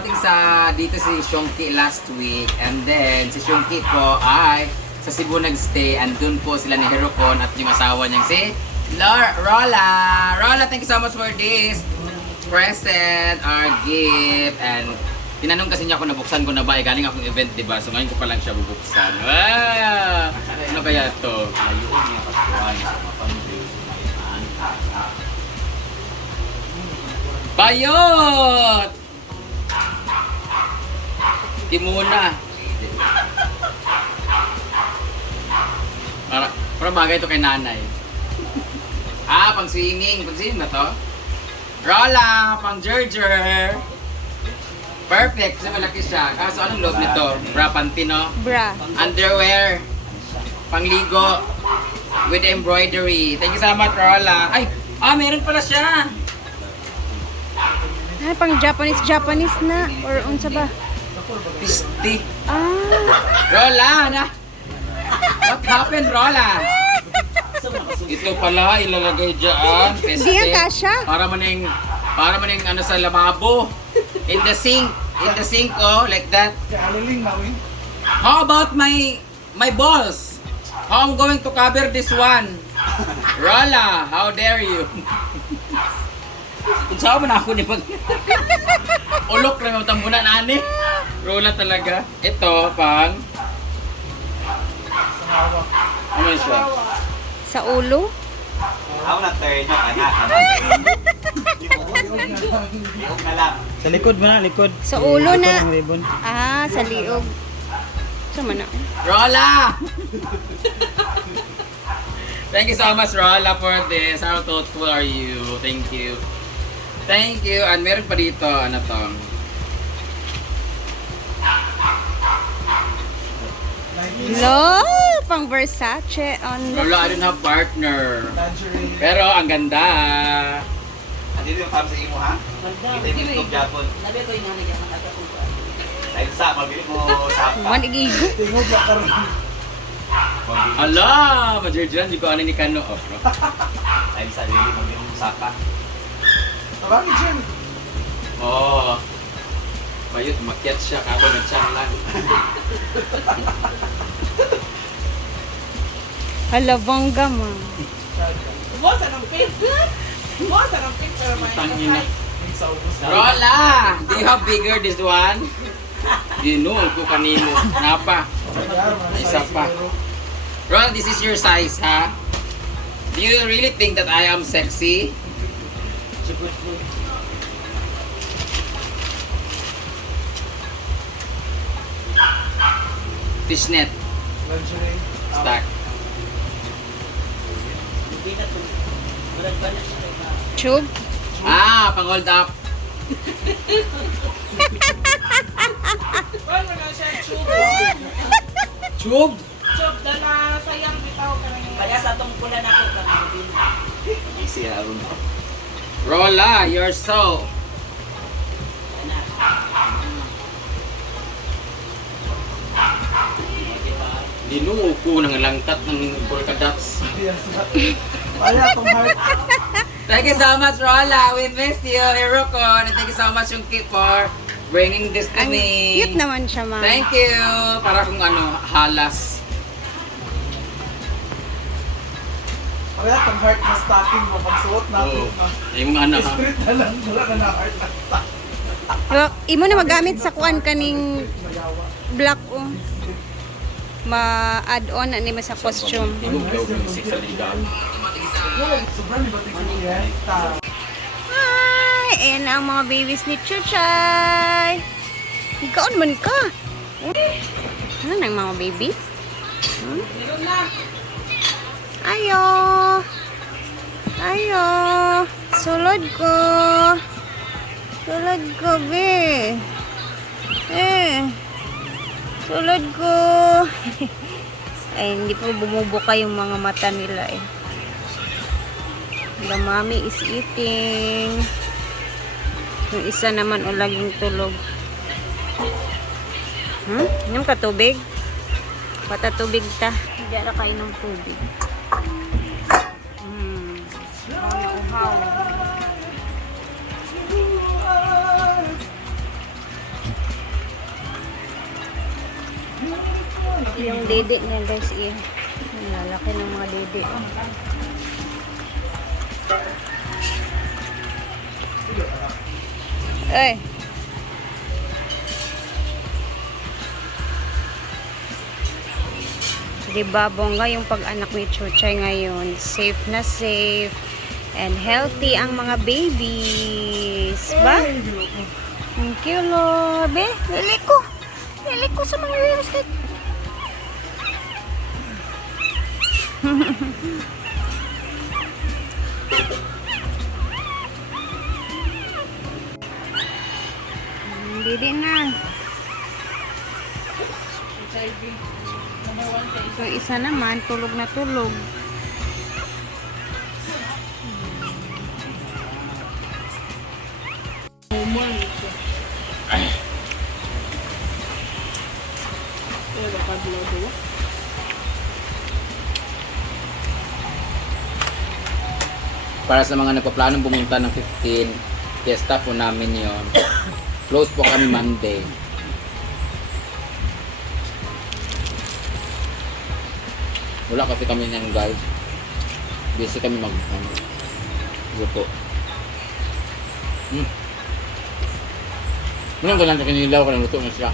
dumating sa dito si Shongki last week. And then, si Shongki po ay sa Cebu nagstay. And dun po sila ni Herocon at yung asawa niyang si Rola. Rola, thank you so much for this present, our gift. And tinanong kasi niya kung nabuksan ko na ba. Galing akong event, diba? So ngayon ko pa lang siya bubuksan. Wow! Ano kaya ito? Ayun niya pagkuhan sa mapamili. Bayot! Di muna. Para bagay ito kay nanay. Pang swimming. Pang swimming na to? Rola! Pang Gerger! Perfect! Kasi malaki siya. Kaso anong loob nito? Bra panty, no? Bra. Underwear. Pangligo. With embroidery. Thank you so much, Rola. Ay! Meron pala siya! Ay, pang Japanese na. Or unsa ba? Pisti. Ah. Rola! What happened, Rola? Ito pala, ilalagay dyan. Hindi yan kasha. Para maning ano sa lamabo. In the sink. In the sink, oh, like that. How about my balls? How I'm going to cover this one? Rola, how dare you? Kung saan mo na ako ni pag... Ulok lang ang tambunan, ani. Rola talaga. Ito, pang... Ano siya? Sa ulo? Ako na turn yung anak. Liog na lang. Sa likod mo na, likod. Sa ulo Likod na. ng ribbon. Sa liog. Sama na. Rola! Thank you so much, Rola, for this. How thoughtful are you? Thank you. Thank you. And meron pa dito, ano to? Lo, pang Versace on the... Rola, I don't have partner. Pero ang ganda. Andito yung kam sa imo ha? Kita yung YouTube Japon. Dahil sa, mabili mo sapa. Manigigo. Ala, majerjan, di ko ano ni Kano. Oh, bro. Dahil sa, mabili mo sapa. Oh. Bayot, makiat siya. Kato nag-chan lang. Hala, bangga ma. Tangina. Rola! Do you have bigger this one? Ginoo ko kanino. Napa? Isa pa. Rola, this is your size, ha? Do you really think that I am sexy? Fishnet. Stack. Tube? Pang hold up. Tube? Easy aron. Rola, you're so... Ginoo ko ng langkat ng polka dots. Thank you so much, Rola. We miss you, Hirokon. And thank you so much, yung kid, for bringing this to Ang me. cute naman siya, ma. Thank you. Para kung ano, halas. Kaya itong heart na stocking mo, pagsuot natin Oo. na. Yung mga anak, ha? Street na lang, wala na heart na stocking. Imo na magamit sa kuan kaning Mayawa. black ma-add on ani sa costume. Yung glow music sa ligaw. Sobrang libating ko yan. Hi! Ayan na ang mga babies ni Chuchay. Ikaw naman ka. Ano na ang mga baby? Ayo! Ayo! Sulod ko! Sulod ko, be! Sulod ko! Ay, hindi po bumubuka yung mga mata nila eh. The mommy is eating. Yung isa naman o laging tulog. Inom ka tubig? Bata tubig ta. Hindi na kain ng tubig. Uhaw. Yung dede niya guys, ang lalaki ng mga dede. Ay. Diba, bongga yung pag-anak ni Chuchay ngayon. Safe na safe. And healthy ang mga babies. Ba? Thank you, Lord. Be, lili ko. Lili ko sa mga babies. Hindi na. So, isa naman, tulog na tulog. Para sa mga nagpaplanong pumunta ng 15, fiesta po namin yon. Close po kami Monday. Wala kasi kami niyan guys. Busy kami luto. Muna ko lang sa kinilaw ko ng luto na siya.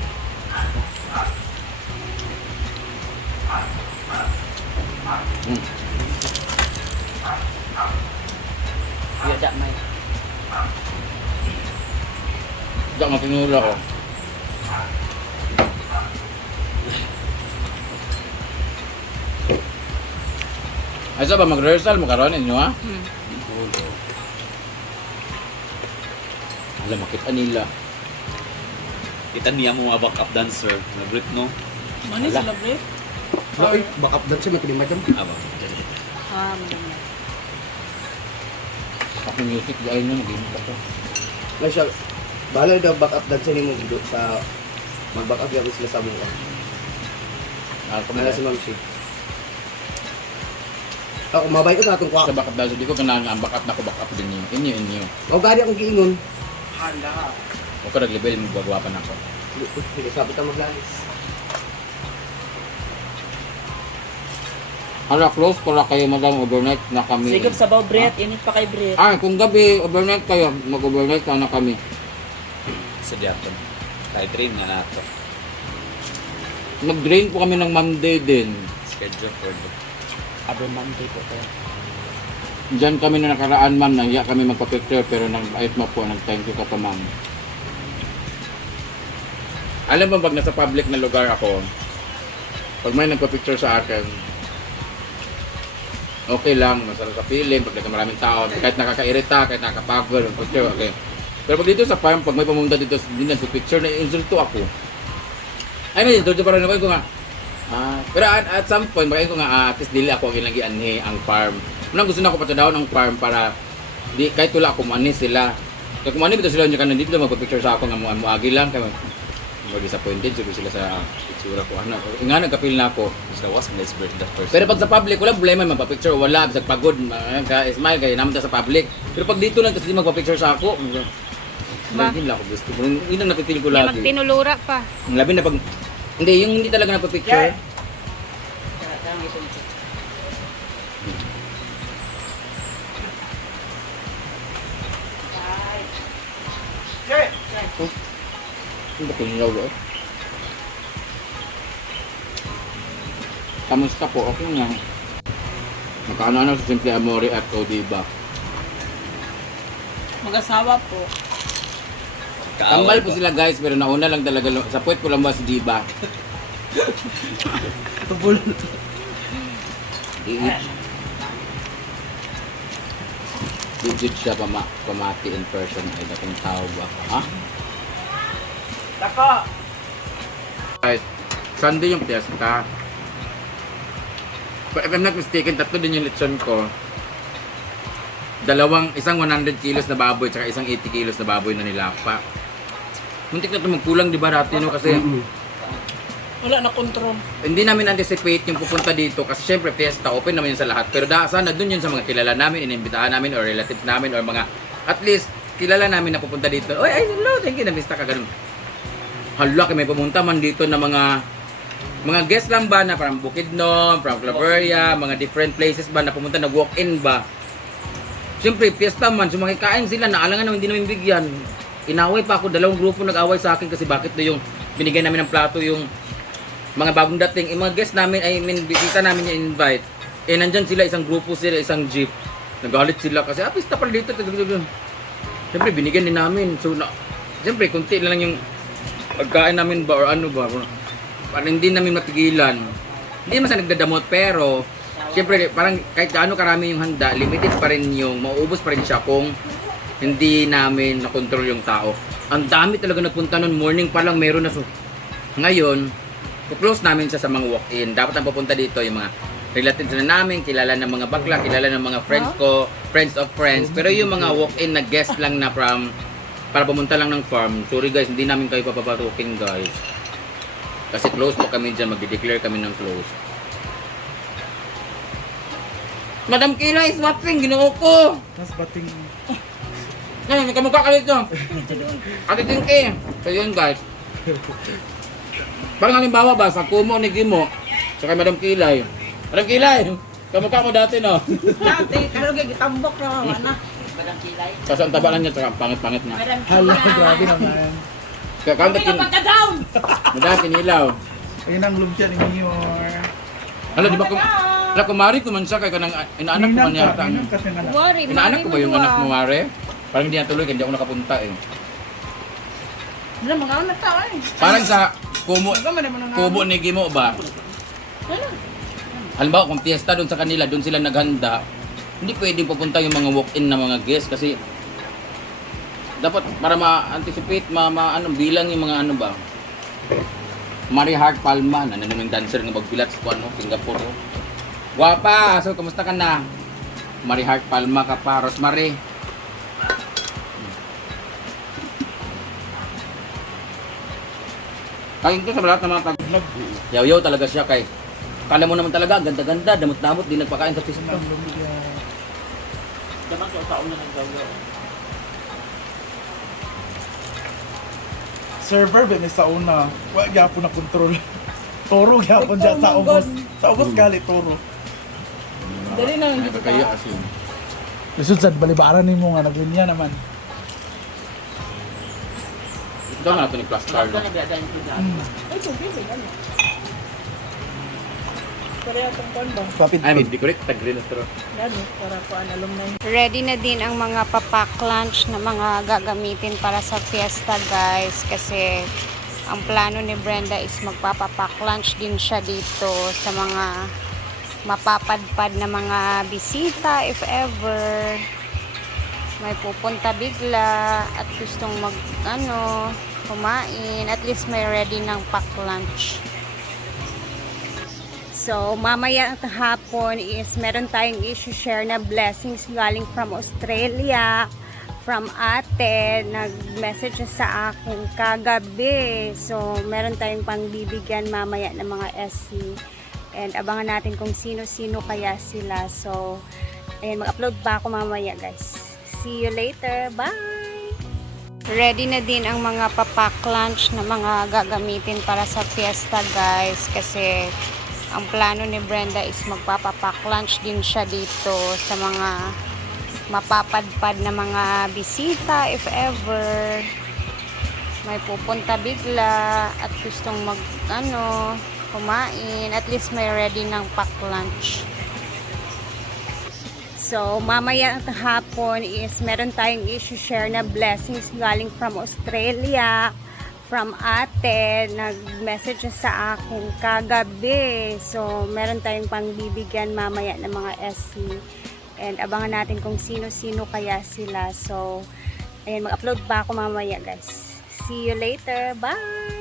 Iya, may. Diyak nga tinula ko. Ay sa ba mag-rehearsal mo karon inyo ha? Alam makita nila. Kita niya mo mga backup dancer. Nabrit no? Mani celebrate? Ay, backup dance mo kini madam. Aba. Maganda. Ako music di ayun na nag-game ko. Na siya bala daw backup dance ni mo dito sa mag-backup gabi sila sa mga. Ako Kumala si Ma'am Shi. Ako mabay ko sa atong kwa. sa backup dahil di ko kanang ang backup na ko backup din niyo. Inyo. O gani akong giingon. Hala. O ko nag-level mo gagwapan ako. Sige, sabi ta maglalis. Hala close pala kayo madam overnight na kami. Sige sa baw Brett, init pa kay Brett. Ah, kung gabi overnight kayo, mag-overnight ka na kami. Sa Diaton. Kahit train nga na ako. Mag-drain po kami ng Monday din. Schedule for the Aba Monday po tayo. Diyan kami na nakaraan ma'am, nahiya kami magpa-picture pero nag-ayot mo po, nag-thank you ka pa ma'am. Alam mo pag nasa public na lugar ako, pag may nagpa-picture sa akin, okay lang, masarap sa feeling, pag maraming tao, kahit nakakairita, kahit nakakapagod, picture, okay. Pero pag dito sa farm, pag may pumunta dito, hindi nagpa-picture, na-insulto ako. Ay, na-insulto parang naman ko nga, pero at some point, baka ko nga, at least dili ako ang ilagi anhi ang farm. Unang gusto na ako patadaw ng farm para di kahit wala ako mani sila. Kaya kung mani bito sila niya kanan dito magpa-picture sa ako nga muagi lang kaya mo disappointed siguro sila sa itsura ko ano. Nga nagka-feel na ako. sa was my birthday first. Pero pag sa public wala problema magpa-picture wala bisag pagod smile kay naman ta sa public. Pero pag dito lang kasi magpa-picture sa ako. Ba? Hindi lang ako gusto. Yun ang napitin ko Hindi lagi. magtinulura pa. Ang labi na pag hindi yung hindi talaga nagpa-picture. Hindi ko nilaw ba? Kamusta po? Okay nga. Nakaano sa Simple Amore at Odiba. Mag-asawa po. Tambal po sila guys, pero nauna lang talaga. Sa puwet ko lang ba si Diba? Tubol. Digit siya pamati in person. Ay, dakong tao ba? Ha? Dako. Guys, Sunday yung fiesta. But if I'm not mistaken, tatlo din yung lechon ko. Isang 100 kilos na baboy, tsaka isang 80 kilos na baboy na nilapa. Muntik na ito magkulang, di ba, dati, no? Kasi Wala na control. hindi namin anticipate yung pupunta dito kasi syempre fiesta, open naman yun sa lahat. Pero sana dun yun sa mga kilala namin, inimbitahan namin, or relatives namin, or mga, at least, kilala namin na pupunta dito. Oy, ay, hello, thank you, na-mista ka, ganun. Hala, may pumunta man dito na mga mga guest lang ba na from Bukidnon, from Claveria, mga different places ba na pumunta, nag-walk-in ba? Siyempre, fiesta man, sumakikain sila, naalangan naman, hindi namin bigyan. Inaway pa ako, dalawang grupo nag-away sa akin kasi bakit do yung binigyan namin ng plato yung mga bagong dating. Yung mga guest namin, bisita namin yung invite. Nandyan sila, isang grupo sila, isang jeep. Nagalit sila kasi, pista pala dito. Siyempre, binigyan din namin. So, siyempre, kunti lang yung pagkain namin ba or ano ba. Parang hindi namin matigilan. Hindi naman sa nagdadamot pero siyempre parang kahit gaano karami yung handa, limited pa rin yung mauubos pa rin siya kung hindi namin nakontrol yung tao. Ang dami talaga nagpunta noon, morning pa lang meron na. So, ngayon, close namin siya sa mga walk-in. Dapat ang pupunta dito yung mga relatives na namin, kilala ng mga bakla, kilala ng mga friends ko, friends of friends. Pero yung mga walk-in na guest lang na para pumunta lang ng farm, sorry guys, hindi namin kayo papapatukin guys. Kasi close po kami dyan, mag-declare kami ng close. Madam Kila is watching, ginoo ko! Mas bating. Ngayon, kamukha ka dito. Ate Tinky. So yun guys. Parang halimbawa ba, sa Kumo ni Gimo, saka Madam Kilay. Madam Kilay, kamukha mo dati no? Dati, pero gitambok na mana. Kasi ang taba lang niya, saka pangit-pangit na. Hala, grabe naman. Kaya kanta Pagka-down! madami kinilaw. Ayun ang lumpia ni Mayor. Hala, di ba kumari ko man siya, kaya kanang inaanak ko man yata. Minang kasi nga na. Worry, Inaanak ko ba yung anak mo, Mare? Parang hindi natuloy, hindi ako nakapunta eh. Ano, mga anak tao eh. Parang sa Kubo ni Gimo ba? Halimbawa kung fiesta doon sa kanila, doon sila naghanda, hindi pwedeng pupunta yung mga walk-in na mga guests kasi dapat para ma-anticipate, bilang yung mga ano ba. Marie Hart Palma, nandun yung dancer ng magbilat sa Singapore. Guwapa! So, kamusta ka na? Marie Hart Palma ka pa, Rosemary. Kain ko sa lahat ng mga yaw-yaw talaga siya kay. Kala mo naman talaga, ganda-ganda, damot-damot, di nagpakain sa fiesta. Ang lumpia. Server ba ni sa una? Wa gyapon na control. Toro gyapon dyan sa ubos. Sa ubos gali toro. Dali na Ay, kaya kasi. Lisod sad balibaran nimo nga nagunya naman. Ito nga ito ni Plus Carlo. Ay, tubig ba yan? Kaya itong kon ba? Papit. Ay, may decorate, tag-grill na ito. Yan eh, para po ang alumni. Ready na din ang mga papak lunch na mga gagamitin para sa fiesta guys kasi ang plano ni Brenda is magpapapak lunch din siya dito sa mga mapapadpad na mga bisita if ever may pupunta bigla at gustong kumain, at least may ready ng pack lunch. So, mamaya at hapon is meron tayong i-share na blessings galing from Australia, from ate. Nag-message siya sa akin kagabi. So, meron tayong pangbibigyan mamaya ng mga SC. And abangan natin kung sino-sino kaya sila. So, ayan, mag-upload pa ako mamaya guys. See you later. Bye! Ready na din ang mga papak lunch na mga gagamitin para sa fiesta guys kasi ang plano ni Brenda is magpapapak lunch din siya dito sa mga mapapadpad na mga bisita if ever may pupunta bigla at gustong kumain, at least may ready ng pack lunch. So, mamaya at hapon is meron tayong i-share na blessings galing from Australia, from ate. Nag-message siya sa akin kagabi. So, meron tayong pangbibigyan mamaya ng mga SC. And abangan natin kung sino-sino kaya sila. So, ayan, mag-upload pa ako mamaya guys. See you later. Bye!